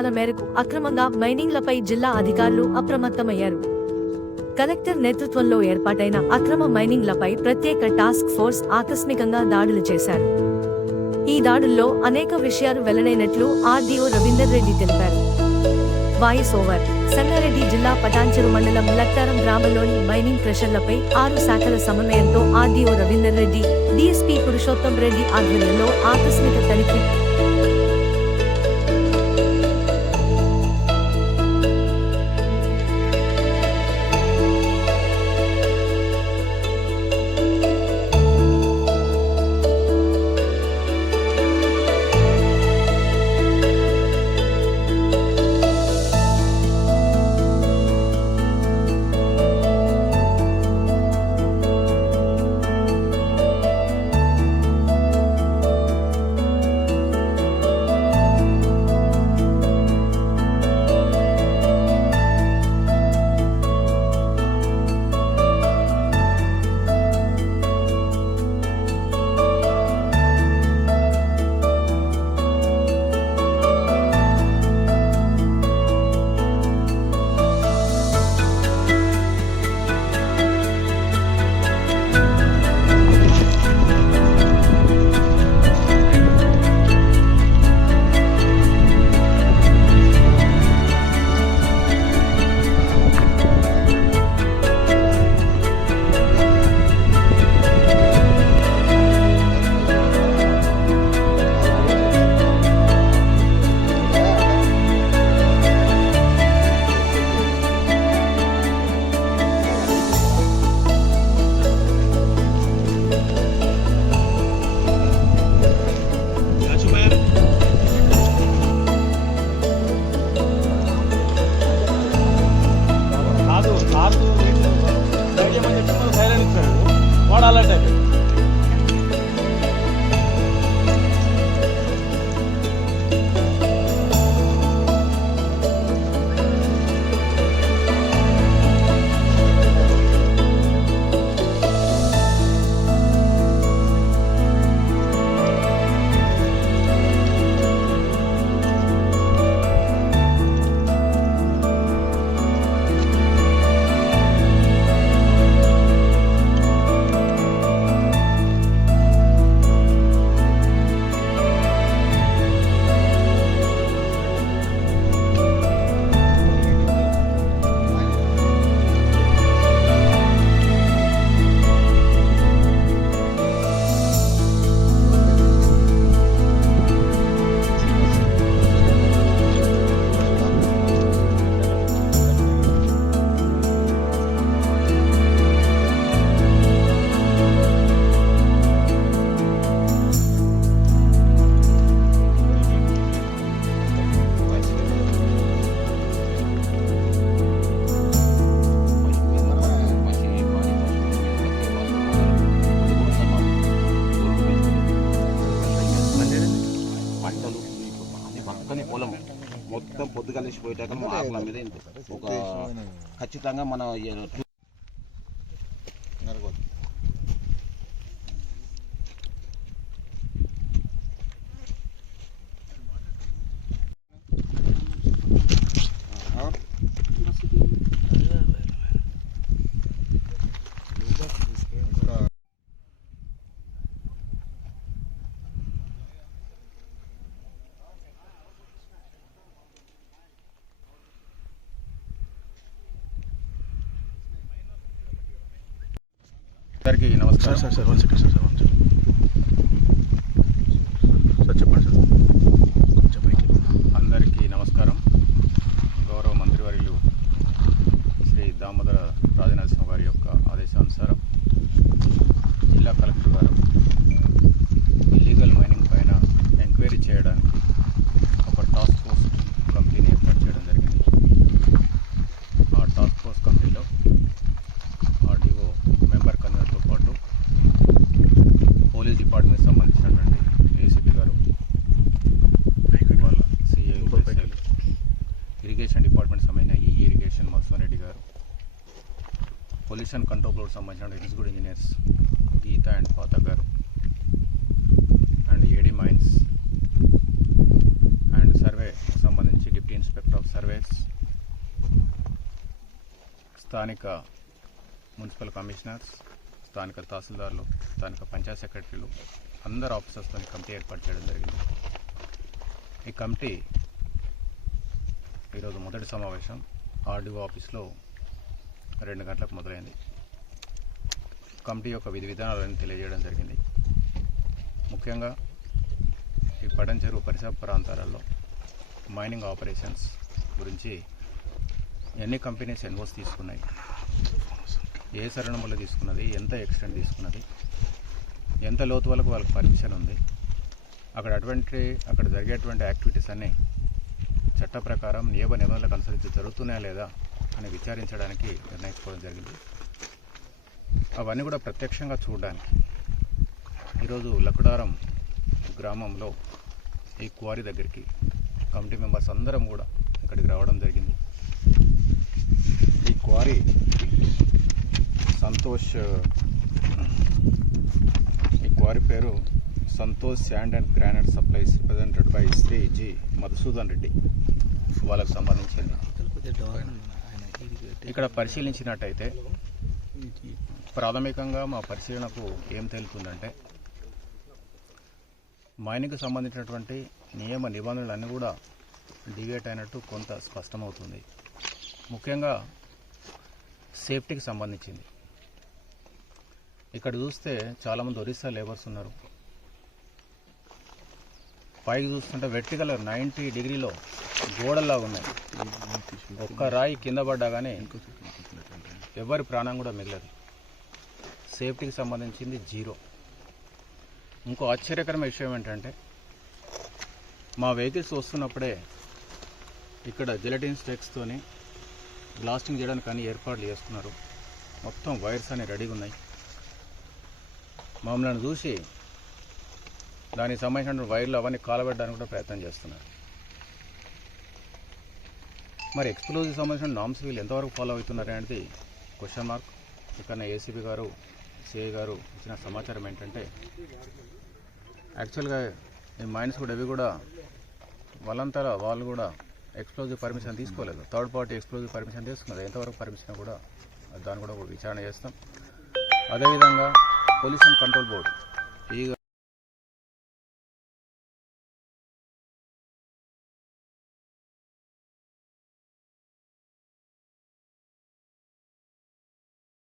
ఆదేశాల మేరకు అక్రమంగా మైనింగ్లపై జిల్లా అధికారులు అప్రమత్తమయ్యారు. కలెక్టర్ నేతృత్వంలో ఏర్పాటైన అక్రమ మైనింగ్లపై ప్రత్యేక టాస్క్ ఫోర్స్ ఆకస్మికంగా దాడులు చేశారు. ఈ దాడుల్లో అనేక విషయాలు వెల్లడైనట్లు ఆర్డీఓ రవీందర్ రెడ్డి తెలిపారు. Voice over. సంగారెడ్డి జిల్లా పటాన్చెరు మండలం లక్తారం గ్రామంలోని మైనింగ్ క్రషర్లపై 6 శాఖల సమన్వయంతో ఆర్డీఓ రవీందర్ రెడ్డి, డీఎస్పీ పురుషోత్తం రెడ్డి ఆధ్వర్యంలో ఆకస్మిక తనిఖీ వాడాలంటే పక్కనే పొలం మొత్తం పొద్దు కలిసిపోయేటాక ఆకుల మీద ఒక ఖచ్చితంగా మన అందరికీ నమస్కారం. సార్ చెప్పండి సార్. అందరికీ నమస్కారం. గౌరవ మంత్రివర్యులు శ్రీ దామోదర రాజనరసింహ గారి యొక్క ఆదేశానుసారం జిల్లా కలెక్టర్ గారు ఇల్లీగల్ మైనింగ్ పైన ఎంక్వైరీ చేయడానికి ఒక టాస్క్ ఫోర్స్ కమిటీని ఏర్పాటు చేయడం జరిగింది. ఆ టాస్క్ ఫోర్స్ కమిటీలో ఆర్డీఓ మెంబర్ కన్వీనర్తో పాటు పోలీస్ డిపార్ట్మెంట్ సంబంధించినటువంటి ఏసీపీ గారు, వాళ్ళ సిఐ, ఇరిగేషన్ డిపార్ట్మెంట్ సంబంధించిన ఇరిగేషన్ మధుసూదన్ రెడ్డి గారు, పొల్యూషన్ కంట్రోల్ బోర్డు సంబంధించిన ఎగ్జిక్యూటివ్ ఇంజనీర్స్ గీత అండ్ పాత గారు, and AD mines and survey సంబంధించి డిప్యూటీ ఇన్స్పెక్టర్ ఆఫ్ సర్వేస్, స్థానిక మున్సిపల్ కమిషనర్స్, స్థానిక తహసీల్దార్లు, స్థానిక పంచాయత్ సెక్రటరీలు అందరు ఆఫీసర్స్తో కమిటీ ఏర్పాటు చేయడం జరిగింది. ఈ కమిటీ ఈరోజు మొదటి సమావేశం ఆర్డీఓ ఆఫీస్లో 2 గంటలకు మొదలైంది. కమిటీ యొక్క విధి విధానాలను తెలియజేయడం జరిగింది. ముఖ్యంగా ఈ పడన్ చెరువు పరిసర ప్రాంతాలలో మైనింగ్ ఆపరేషన్స్ గురించి ఎన్ని కంపెనీస్ ఎన్ఓస్ తీసుకున్నాయి, ఏ సరణములు తీసుకున్నది, ఎంత ఎక్స్టెంట్ తీసుకున్నది, ఎంత లోతు వరకు వాళ్ళకి పర్మిషన్ ఉంది, అక్కడ జరిగేటువంటి యాక్టివిటీస్ అన్నీ చట్ట ప్రకారం నియమ నిబంధనలకు అనుసరించి జరుగుతున్నాయా లేదా అని విచారించడానికి నిర్ణయించుకోవడం జరిగింది. అవన్నీ కూడా ప్రత్యక్షంగా చూడడానికి ఈరోజు లక్కుడారం గ్రామంలో ఈ క్వారీ దగ్గరికి కమిటీ మెంబర్స్ అందరం కూడా ఇక్కడికి రావడం జరిగింది. ఈ క్వారీ ఈ క్వారీ పేరు Santosh sand and granite supplies, represented by Shri G Madhusudan Reddy వాళ్ళకు సంబంధించింది. ఇక్కడ పరిశీలించినట్టయితే ప్రాథమికంగా మా పరిశీలనకు ఏం తేలుతుందంటే మైనింగ్కి సంబంధించినటువంటి నియమ నిబంధనలన్నీ కూడా డివేట్ అయినట్టు కొంత స్పష్టమవుతుంది. ముఖ్యంగా సేఫ్టీకి సంబంధించింది. ఇక్కడ చూస్తే చాలామంది ఒరిస్సా లేబర్స్ ఉన్నారు. పైకి చూస్తుంటే వెర్టికల్ 90 డిగ్రీలో గోడల్లాగా ఉన్నాయి. ఒక్క రాయి కింద పడ్డా కానీ ఎవరి ప్రాణం కూడా మిగలదు. సేఫ్టీకి సంబంధించింది జీరో. ఇంకో ఆశ్చర్యకరమైన విషయం ఏంటంటే మా వెహికల్స్ వస్తున్నప్పుడే ఇక్కడ జెలటిన్ స్టెక్స్తోని బ్లాస్టింగ్ చేయడానికి అన్ని ఏర్పాట్లు చేసుకున్నారు. మొత్తం వైర్స్ అన్ని రెడీగా ఉన్నాయి. మమ్మల్ని చూసి దానికి సంబంధించిన వైర్లు అవన్నీ కాలబెట్టడానికి కూడా ప్రయత్నం చేస్తున్నారు. మరి ఎక్స్ప్లోజివ్ సంబంధించిన నామ్స్ వీళ్ళు ఎంతవరకు ఫాలో అవుతున్నారు అనేది క్వశ్చన్ మార్క్. ఇక్కడ ఏసీపీ గారు, సిఐ గారు ఇచ్చిన సమాచారం ఏంటంటే యాక్చువల్గా ఈ మైన్స్ కూడా ఇవి కూడా వాళ్ళంతా వాళ్ళు కూడా ఎక్స్ప్లోజివ్ పర్మిషన్ తీసుకోలేదు. థర్డ్ పార్టీ ఎక్స్ప్లోజివ్ పర్మిషన్ తీసుకున్నారు. ఎంతవరకు పర్మిషన్ కూడా దాన్ని కూడా విచారణ చేస్తాం. అదేవిధంగా పొల్యూషన్ కంట్రోల్ బోర్డు ఈ